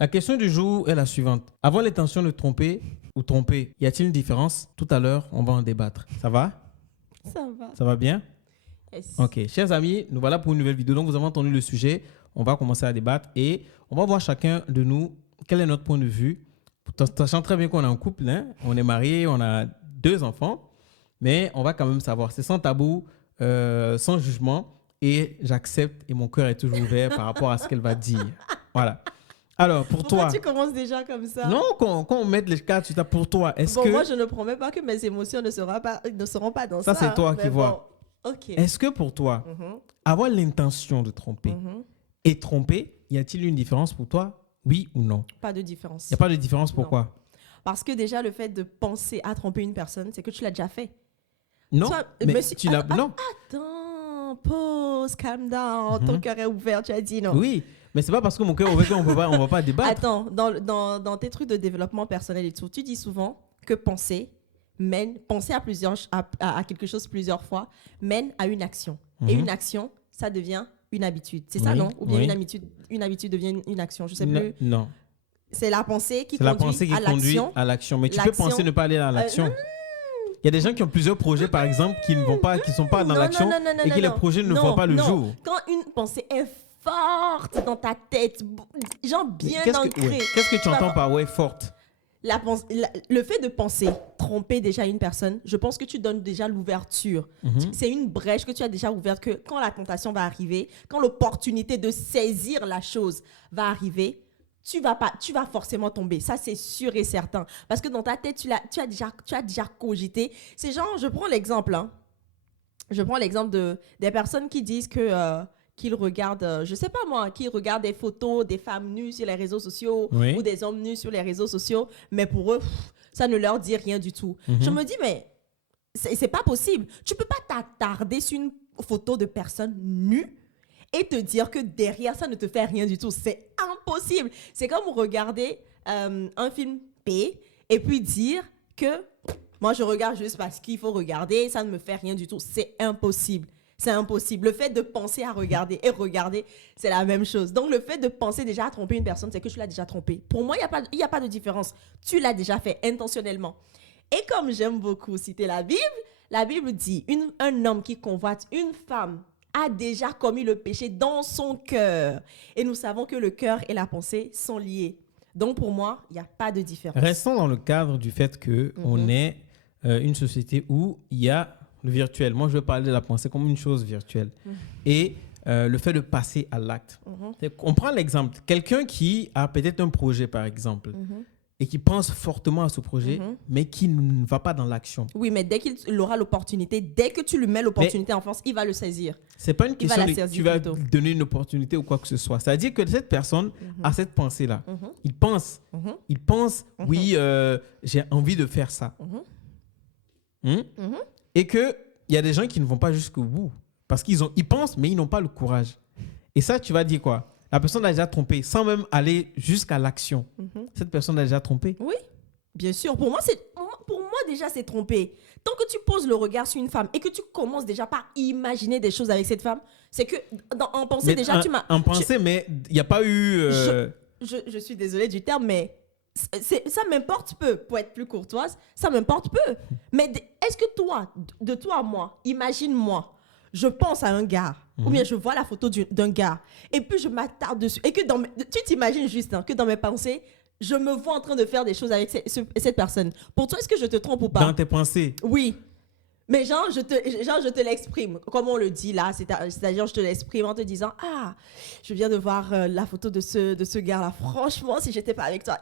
La question du jour est la suivante. Avoir l'intention de tromper ou tromper, y a-t-il une différence? Tout à l'heure, on va en débattre. Ça va? Ça va. Ça va bien? Yes. Ok, chers amis, nous voilà pour une nouvelle vidéo. Donc, vous avez entendu le sujet. On va commencer à débattre et on va voir chacun de nous quel est notre point de vue. Sachant très bien qu'on est en couple, hein? On est mariés, on a 2 enfants, mais on va quand même savoir. C'est sans tabou, sans jugement et j'accepte et mon cœur est toujours ouvert par rapport à ce qu'elle va dire. Voilà. Alors, pour Pourquoi toi. tu commences déjà comme ça? Non, quand on met les cartes sur ta pour toi, est-ce Bon, que. moi, je ne promets pas que mes émotions ne seront pas dans ça. Ça, c'est toi qui mais vois. Bon, ok. Est-ce que pour toi, Mhm, avoir l'intention de tromper mhm. et tromper, y a-t-il une différence pour toi? Oui ou non? Pas de différence. Il n'y a pas de différence, pourquoi? Parce que déjà, le fait de penser à tromper une personne, c'est que tu l'as déjà fait. Non, Toi, mais monsieur- tu l'as. Non. Attends, pause, calm down. Ton Mhm. cœur est ouvert, tu as dit non. Oui, mais c'est pas parce que mon cœur est ouvert qu'on va pas débattre. Attends, dans tes trucs de développement personnel et tout, tu dis souvent que penser à quelque chose plusieurs fois mène à une action. Et Mhm. une action, ça devient une habitude. C'est ça, Oui, non? Ou bien oui. une habitude devient une action, je sais Non, plus. non. C'est la pensée qui C'est la conduit pensée qui à conduit l'action. à l'action. Mais tu peux L'action- penser ne pas aller à l'action. Il y a des gens qui ont plusieurs projets, par exemple, qui sont pas dans Non, l'action non, non, non, et que non, les non. projets ne Non, voient pas le non. jour. Quand une pensée est forte dans ta tête, genre bien ancrée, Qu'est-ce que tu vas entends voir- par ouais forte? le fait de penser tromper déjà une personne, je pense que tu donnes déjà l'ouverture. Mhm. C'est une brèche que tu as déjà ouverte, que quand la tentation va arriver, quand l'opportunité de saisir la chose va arriver, tu vas forcément tomber. Ça, c'est sûr et certain. Parce que dans ta tête, tu as déjà cogité. C'est genre, je prends l'exemple, hein. Je prends l'exemple des personnes qui disent qu'ils regardent, je sais pas moi, qu'ils regardent des photos des femmes nues sur les réseaux sociaux Oui. ou des hommes nus sur les réseaux sociaux, mais pour eux, ça ne leur dit rien du tout. Mhm. Je me dis, mais c'est pas possible. Tu peux pas t'attarder sur une photo de personnes nues et te dire que derrière, ça ne te fait rien du tout. C'est impossible. C'est comme regarder un film P et puis dire que moi, je regarde juste parce qu'il faut regarder, ça ne me fait rien du tout. C'est impossible. C'est impossible. Le fait de penser à regarder et regarder, c'est la même chose. Donc, le fait de penser déjà à tromper une personne, c'est que tu l'as déjà trompé. Pour moi, il n'y a pas de différence. Tu l'as déjà fait intentionnellement. Et comme j'aime beaucoup citer la Bible dit, un homme qui convoite une femme a déjà commis le péché dans son cœur. Et nous savons que le cœur et la pensée sont liés. Donc, pour moi, il n'y a pas de différence. Restons dans le cadre du fait qu'on est une société où il y a le virtuel. Moi, je veux parler de la pensée comme une chose virtuelle. Et le fait de passer à l'acte. On prend l'exemple. Quelqu'un qui a peut-être un projet, par exemple, et qui pense fortement à ce projet, mais qui ne va pas dans l'action. Oui, mais dès qu'il aura l'opportunité, dès que tu lui mets l'opportunité en face, il va le saisir. C'est pas une Il va question la de saisir tu vas plutôt. lui donner une opportunité ou quoi que ce soit. C'est-à-dire que cette personne a cette pensée-là. Il pense, oui, j'ai envie de faire ça. Et qu'il y a des gens qui ne vont pas jusqu'au bout. Parce qu'ils pensent, mais ils n'ont pas le courage. Et ça, tu vas dire quoi? La personne a déjà trompé, sans même aller jusqu'à l'action. Cette personne a déjà trompé. Oui, bien sûr. Pour moi, déjà, c'est tromper. Tant que tu poses le regard sur une femme et que tu commences déjà par imaginer des choses avec cette femme, c'est que en pensée, Mais déjà, tu m'as... En pensée, mais il n'y a pas eu... Je suis désolée du terme, mais ça m'importe peu, pour être plus courtoise, ça m'importe peu. Mais est-ce que toi, de toi à moi, imagine-moi, je pense à un gars, ou bien je vois la photo d'un gars, et puis je m'attarde dessus, et que tu t'imagines juste que dans mes pensées, je me vois en train de faire des choses avec cette personne. Pour toi, est-ce que je te trompe ou pas? Dans tes pensées. Oui. Mais genre, je te l'exprime, comme on le dit là, c'est-à-dire je te l'exprime en te disant « Ah, je viens de voir la photo de ce gars-là. Franchement, si j'étais pas avec toi,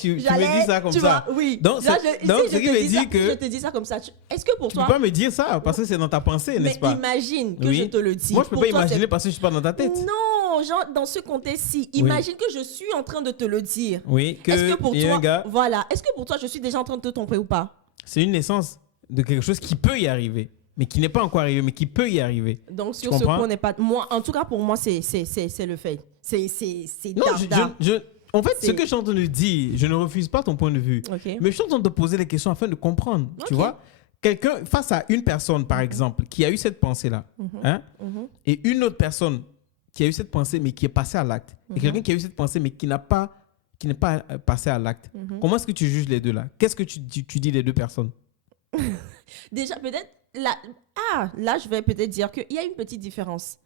Tu me dis ça comme ça. Vois, oui. Donc, ce qui veut dire que... Je te dis ça comme ça. Est-ce que pour Tu toi... peux pas me dire ça, parce que c'est dans ta pensée, n'est-ce pas? Mais imagine que Oui. je te le dis. Moi, je peux Pour pas toi, imaginer parce que je suis pas dans ta tête. Non, genre, dans ce contexte-ci, imagine que je suis en train de te le dire. Oui, Est-ce que pour il y a toi... un gars... Voilà. Est-ce que pour toi, je suis déjà en train de te tromper ou pas? C'est une naissance de quelque chose qui peut y arriver, mais qui n'est pas encore arrivé, mais qui peut y arriver. Donc, Tu sur ce comprends? point, on n'est pas... Moi, en tout cas, pour moi, c'est le fait. C'est Non, dada. en fait, ce C'est- que je suis en train de dire, je ne refuse pas ton point de vue, Ok. mais je suis en train de te poser des questions afin de comprendre. Tu Ok. vois, quelqu'un, face à une personne, par exemple, qui a eu cette pensée-là, hein, et une autre personne qui a eu cette pensée, mais qui est passé à l'acte, et quelqu'un qui a eu cette pensée, mais qui n'est pas passé à l'acte, comment est-ce que tu juges les deux là? Qu'est-ce que tu dis les deux personnes? Déjà, peut-être, là, je vais peut-être dire qu'il y a une petite différence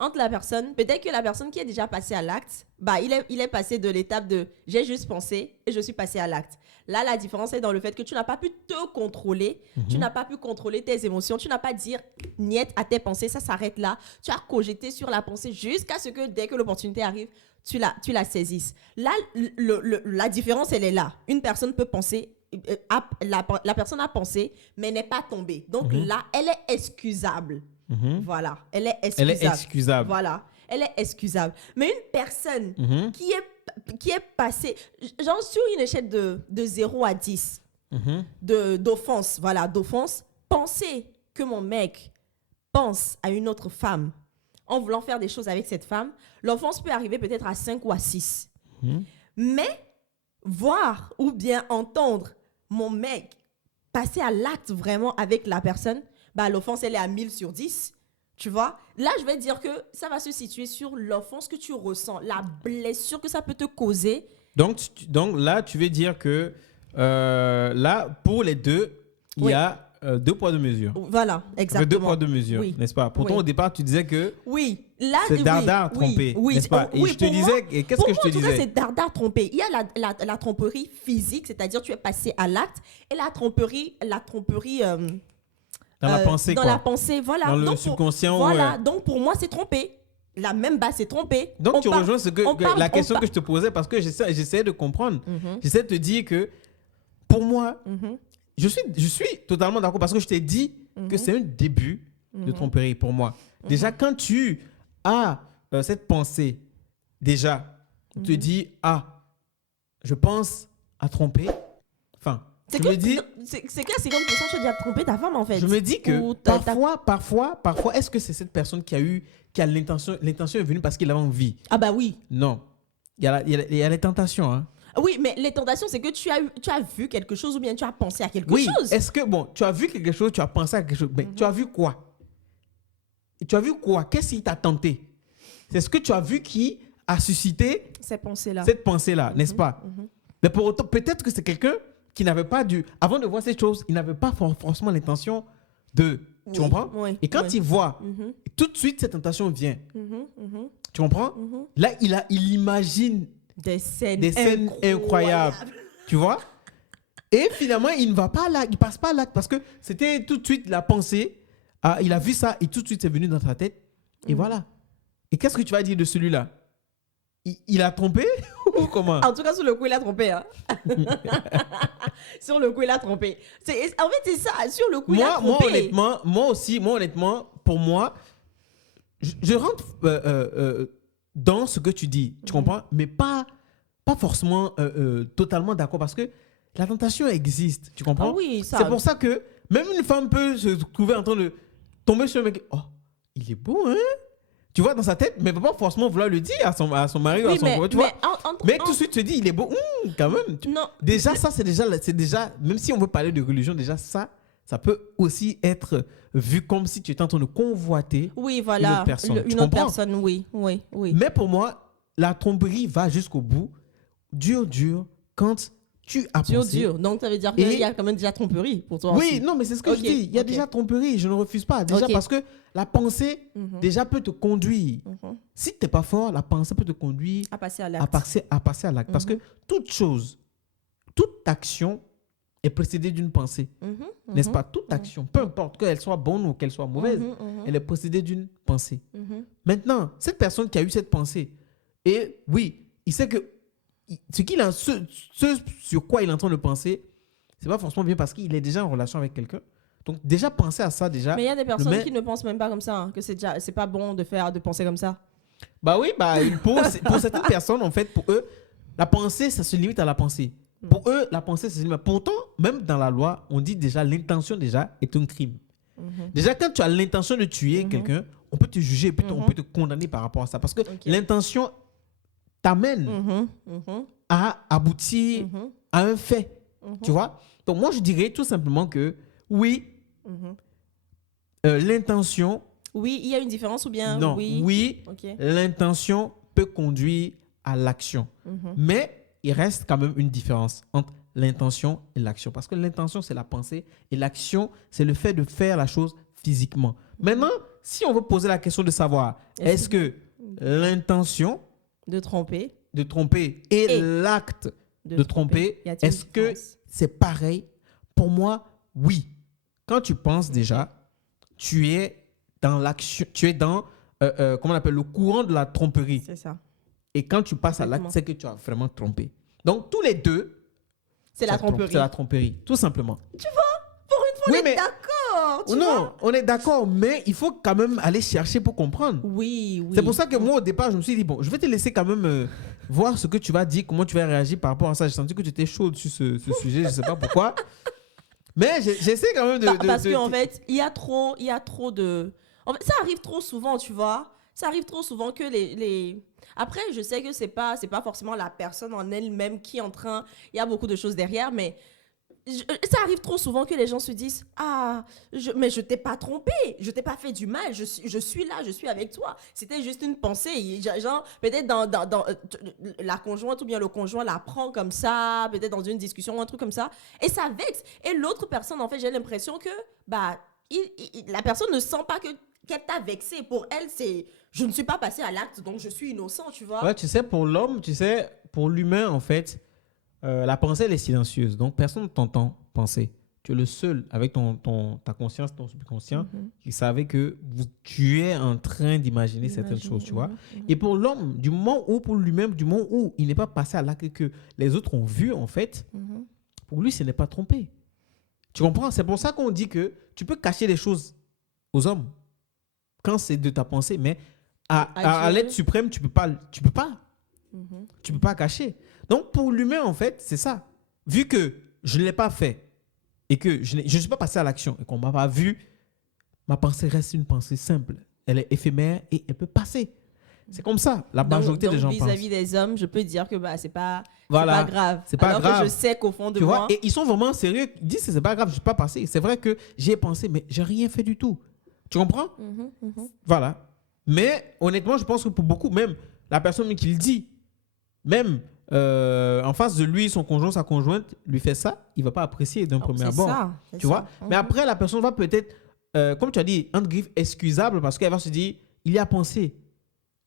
entre la personne, peut-être que la personne qui est déjà passée à l'acte, bah, il est passé de l'étape de j'ai juste pensé et je suis passé à l'acte. Là, la différence est dans le fait que tu n'as pas pu te contrôler, tu n'as pas pu contrôler tes émotions, tu n'as pas dit niet à tes pensées, ça s'arrête là. Tu as cogité sur la pensée jusqu'à ce que dès que l'opportunité arrive, tu la saisisses. Là, la différence, elle est là. Une personne peut penser, la personne a pensé, mais n'est pas tombée. Donc là, elle est excusable. Voilà, elle est excusable. Elle est excusable. Voilà, elle est excusable. Mais une personne qui est passée, genre sur une échelle de 0 à 10, d'offense, voilà, d'offense, penser que mon mec pense à une autre femme en voulant faire des choses avec cette femme, l'offense peut arriver peut-être à 5 ou à 6. Mais voir ou bien entendre mon mec passer à l'acte vraiment avec la personne, bah, l'offense, elle est à 1000 sur 10. Tu vois? Là, je vais dire que ça va se situer sur l'offense que tu ressens, la blessure que ça peut te causer. Donc là, tu veux dire que là, pour les deux, il y a 2 poids, 2 mesures. Voilà, exactement. 2 poids, 2 mesures, n'est-ce pas? Pourtant, au départ, tu disais que c'est dardard trompé, n'est-ce pas? Et je te disais, et qu'est-ce que je te disais? Pour moi, c'est dardard trompé. Il y a la tromperie physique, c'est-à-dire tu es passé à l'acte, et la tromperie dans la pensée, dans quoi. la pensée, voilà. Dans le donc, subconscient. Voilà, donc pour moi, c'est trompé. La même base, c'est trompé. Donc tu rejoins la question que je te posais parce que j'essayais de comprendre. J'essaie de te dire que pour moi, je suis totalement d'accord parce que je t'ai dit que c'est un début de tromperie pour moi. Déjà, quand tu as cette pensée, déjà, tu te dis, je pense à tromper. Enfin, c'est clair, c'est comme pour ça que tu as déjà trompé ta femme, en fait. Je me dis que parfois, est-ce que c'est cette personne qui a l'intention est venue parce qu'il avait envie? Ah bah oui. Non. Il y a les tentations, hein. Oui, mais les tentations, c'est que tu as vu quelque chose ou bien tu as pensé à quelque chose. Oui, est-ce que, tu as vu quelque chose, tu as pensé à quelque chose, mais tu as vu quoi? Tu as vu quoi? Qu'est-ce qui t'a tenté? C'est ce que tu as vu qui a suscité cette pensée-là, n'est-ce pas? Mais pour autant, peut-être que c'est quelqu'un qui n'avait pas avant de voir cette chose, il n'avait pas forcément l'intention de... Tu comprends? Oui, et quand il voit, tout de suite, cette tentation vient. Tu comprends? Là, il imagine des scènes incroyables. Tu vois? Et finalement, il ne va pas là, il passe pas là parce que c'était tout de suite la pensée. Il a vu ça et tout de suite, c'est venu dans sa tête. Et voilà. Et qu'est-ce que tu vas dire de celui-là? Il a trompé ou comment? En tout cas, sur le coup, il a trompé. Hein. Sur le coup, il a trompé. En fait, c'est ça. Sur le coup, il a trompé. Moi, honnêtement, pour moi, je rentre dans ce que tu dis. Tu comprends? Mais pas forcément totalement d'accord parce que la tentation existe. Tu comprends? Oui, ça... C'est pour ça que même une femme peut se trouver en train de tomber sur un mec. Oh, il est beau, hein? Tu vois, dans sa tête, mais ne va pas forcément vouloir le dire à son mari ou à son copain, tu vois. Mais tout de suite, tu te dis, il est beau, quand même. Non. Déjà, ça, c'est déjà, même si on veut parler de religion, déjà, ça peut aussi être vu comme si tu étais en train de convoiter une autre personne. Une autre personne, oui. Mais pour moi, la tromperie va jusqu'au bout, dur, quand tu as pensé. Dur. Donc, ça veut dire qu'il y a quand même déjà tromperie pour toi aussi. Oui, non, mais c'est ce que je dis. Il y a déjà tromperie, je ne refuse pas. Déjà parce que la pensée, déjà, peut te conduire. Si tu n'es pas fort, la pensée peut te conduire à passer à l'acte. À passer à l'acte. Parce que toute action est précédée d'une pensée. N'est-ce pas? Toute action, peu importe qu'elle soit bonne ou qu'elle soit mauvaise, elle est précédée d'une pensée. Maintenant, cette personne qui a eu cette pensée, et oui, il sait que ce sur quoi il est en train de penser, c'est pas forcément bien parce qu'il est déjà en relation avec quelqu'un. Donc déjà penser à ça déjà. Mais il y a des personnes qui ne pensent même pas comme ça, hein, que c'est pas bon de penser comme ça. Bah oui, pour certaines personnes en fait, pour eux, la pensée ça se limite à la pensée. Pour eux, la pensée ça se limite. Pourtant, même dans la loi, on dit déjà l'intention déjà est un crime. Déjà quand tu as l'intention de tuer quelqu'un, on peut te juger, on peut te condamner par rapport à ça parce que l'intention t'amène à aboutir à un fait. Tu vois? Donc, moi, je dirais tout simplement que oui, l'intention Oui, il y a une différence ou bien Non, oui? oui, Ok. l'intention peut conduire à l'action. Mais il reste quand même une différence entre l'intention et l'action. Parce que l'intention, c'est la pensée et l'action, c'est le fait de faire la chose physiquement. Maintenant, si on veut poser la question de savoir, est-ce que l'intention De tromper. de tromper et Et l'acte de tromper, Y a-t-il une est-ce que différence? c'est pareil? Pour moi, oui. Quand tu penses déjà, tu es dans l'action, tu es dans, comment on appelle, le courant de la tromperie. C'est ça. Et quand tu passes à l'acte, Exactement. c'est que tu as vraiment trompé. Donc, tous les deux, C'est la ça trompe, tromperie. c'est la tromperie, tout simplement. Pour une fois, Oui, on est mais- d'accord. Tu Non, vois? on est d'accord, mais il faut quand même aller chercher pour comprendre. Oui, oui. C'est pour ça que moi, au départ, je me suis dit, bon, je vais te laisser quand même voir ce que tu vas dire, comment tu vas réagir par rapport à ça. J'ai senti que tu étais chaude sur ce sujet, je ne sais pas pourquoi. Mais j'essaie quand même de... Parce qu'en fait, il y a trop de... En fait, ça arrive trop souvent, tu vois. Ça arrive trop souvent que les... Après, je sais que c'est pas forcément la personne en elle-même qui est en train... Il y a beaucoup de choses derrière, mais ça arrive trop souvent que les gens se disent « Ah, mais je t'ai pas trompé, je t'ai pas fait du mal, je suis là, je suis avec toi. C'était juste une pensée. » Genre, peut-être dans la conjointe ou bien le conjoint la prend comme ça, peut-être dans une discussion ou un truc comme ça, et ça vexe. Et l'autre personne, en fait, j'ai l'impression que bah, la personne ne sent pas qu'elle t'a vexé. Pour elle, c'est « Je ne suis pas passé à l'acte, donc je suis innocent, tu vois. » Ouais, tu sais, pour l'homme, tu sais, pour l'humain, en fait, la pensée, elle est silencieuse. Donc, personne ne t'entend penser. Tu es le seul, avec ta conscience, ton subconscient, qui savait que tu es en train d'imaginer certaines choses, tu vois. Et pour l'homme, du moment où, pour lui-même, du moment où il n'est pas passé à l'acte que les autres ont vu, en fait, pour lui, ce n'est pas trompé. Tu comprends? C'est pour ça qu'on dit que tu peux cacher les choses aux hommes quand c'est de ta pensée, mais à l'être suprême, tu peux pas. Tu peux pas cacher. Donc, pour l'humain, en fait, c'est ça. Vu que je ne l'ai pas fait et que je ne suis pas passé à l'action et qu'on ne m'a pas vu, ma pensée reste une pensée simple. Elle est éphémère et elle peut passer. C'est comme ça. La majorité des gens pensent. Vis-à-vis des hommes, je peux dire que bah, c'est pas Voilà. grave. C'est pas Alors grave. que je sais qu'au fond de Tu moi... vois, et ils sont vraiment sérieux. Ils disent que c'est pas grave, je ne suis pas passé. C'est vrai que j'y ai pensé, mais j'ai rien fait du tout. Tu comprends? Voilà. Mais honnêtement, je pense que pour beaucoup, même la personne qui le dit, même en face de lui, son conjoint, sa conjointe lui fait ça, il ne va pas apprécier d'un premier abord. Tu vois? Mais après, la personne va peut-être, comme tu as dit, entre griffes, excusable parce qu'elle va se dire, il y a pensé.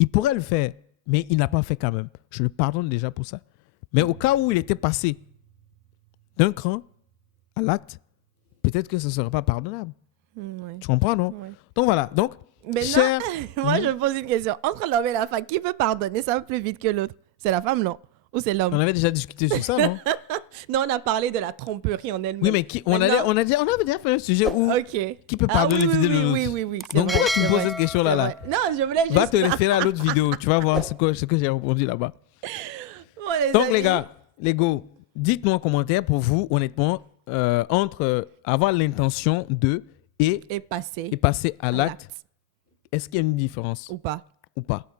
Il pourrait le faire, mais il n'a pas fait quand même. Je le pardonne déjà pour ça. Mais au cas où il était passé d'un cran à l'acte, peut-être que ce ne serait pas pardonnable. Tu comprends, non? Donc voilà. Donc, maintenant, moi, je pose une question. Entre l'homme et la femme, qui peut pardonner ça plus vite que l'autre? C'est la femme, non? Ou c'est l'homme? On avait déjà discuté sur ça, non? Non, on a parlé de la tromperie en elle-même. Oui, mais on avait déjà fait un sujet où qui peut pardonner oui, fidèle de l'autre. Oui. Donc, pourquoi tu me poses cette question-là? Là? Non, je voulais juste... Va te référer à l'autre vidéo. Tu vas voir ce que j'ai répondu là-bas. Bon, Donc, amis, les gars, les go, dites-nous en commentaire pour vous, honnêtement, entre avoir l'intention de et passer à l'acte, est-ce qu'il y a une différence ou pas? ou pas?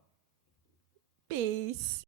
Peace.